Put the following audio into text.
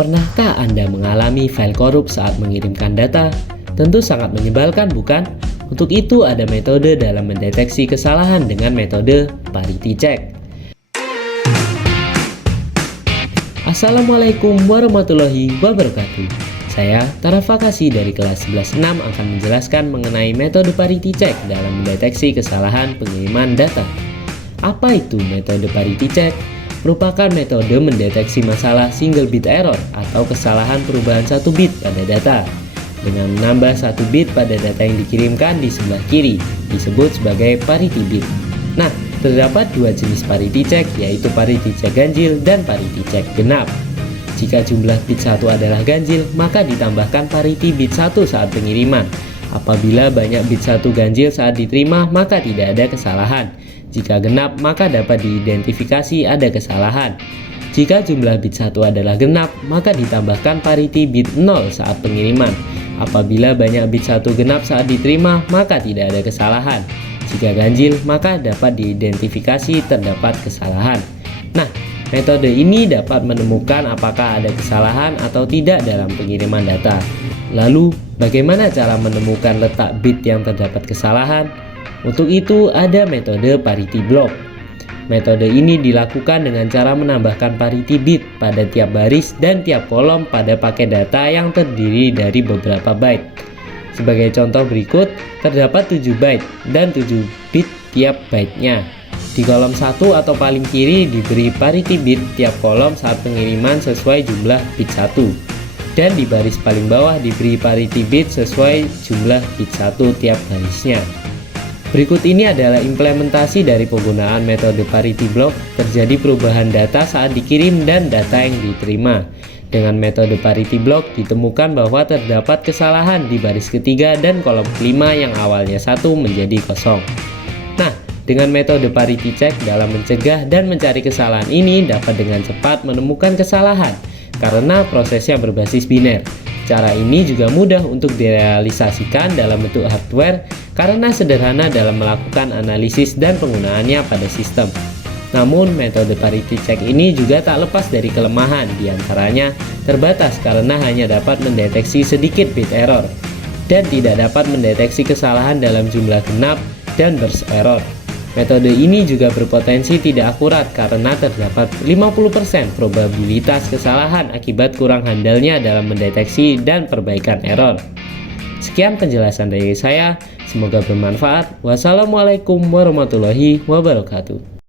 Pernahkah Anda mengalami file korup saat mengirimkan data? Tentu sangat menyebalkan, bukan? Untuk itu ada metode dalam mendeteksi kesalahan dengan metode parity check. Assalamualaikum warahmatullahi wabarakatuh. Saya Tarafakasi dari kelas 11.6 akan menjelaskan mengenai metode parity check dalam mendeteksi kesalahan pengiriman data. Apa itu metode parity check? Merupakan metode mendeteksi masalah single bit error atau kesalahan perubahan satu bit pada data dengan menambah satu bit pada data yang dikirimkan di sebelah kiri, disebut sebagai parity bit. Nah, terdapat dua jenis parity check, yaitu parity check ganjil dan parity check genap. Jika jumlah bit 1 adalah ganjil, maka ditambahkan parity bit 1 saat pengiriman. Apabila banyak bit 1 ganjil saat diterima, maka tidak ada kesalahan. Jika genap, maka dapat diidentifikasi ada kesalahan. Jika jumlah bit 1 adalah genap, maka ditambahkan parity bit 0 saat pengiriman. Apabila banyak bit 1 genap saat diterima, maka tidak ada kesalahan. Jika ganjil, maka dapat diidentifikasi terdapat kesalahan. Nah, metode ini dapat menemukan apakah ada kesalahan atau tidak dalam pengiriman data. Lalu, bagaimana cara menemukan letak bit yang terdapat kesalahan? Untuk itu ada metode parity block. Metode ini dilakukan dengan cara menambahkan parity bit pada tiap baris dan tiap kolom pada paket data yang terdiri dari beberapa byte. Sebagai contoh berikut, terdapat 7 byte dan 7 bit tiap byte-nya. Di kolom 1 atau paling kiri diberi parity bit tiap kolom saat pengiriman sesuai jumlah bit 1. Dan di baris paling bawah diberi parity bit sesuai jumlah bit 1 tiap barisnya. Berikut ini adalah implementasi dari penggunaan metode parity block. Terjadi perubahan data saat dikirim dan data yang diterima. Dengan metode parity block ditemukan bahwa terdapat kesalahan di baris ketiga dan kolom kelima yang awalnya 1 menjadi kosong. Nah, dengan metode parity check dalam mencegah dan mencari kesalahan ini dapat dengan cepat menemukan kesalahan karena prosesnya berbasis biner. Cara ini juga mudah untuk direalisasikan dalam bentuk hardware karena sederhana dalam melakukan analisis dan penggunaannya pada sistem. Namun, metode parity check ini juga tak lepas dari kelemahan, diantaranya terbatas karena hanya dapat mendeteksi sedikit bit error dan tidak dapat mendeteksi kesalahan dalam jumlah genap dan burst error. Metode ini juga berpotensi tidak akurat karena terdapat 50% probabilitas kesalahan akibat kurang handalnya dalam mendeteksi dan perbaikan error. Sekian penjelasan dari saya, semoga bermanfaat. Wassalamualaikum warahmatullahi wabarakatuh.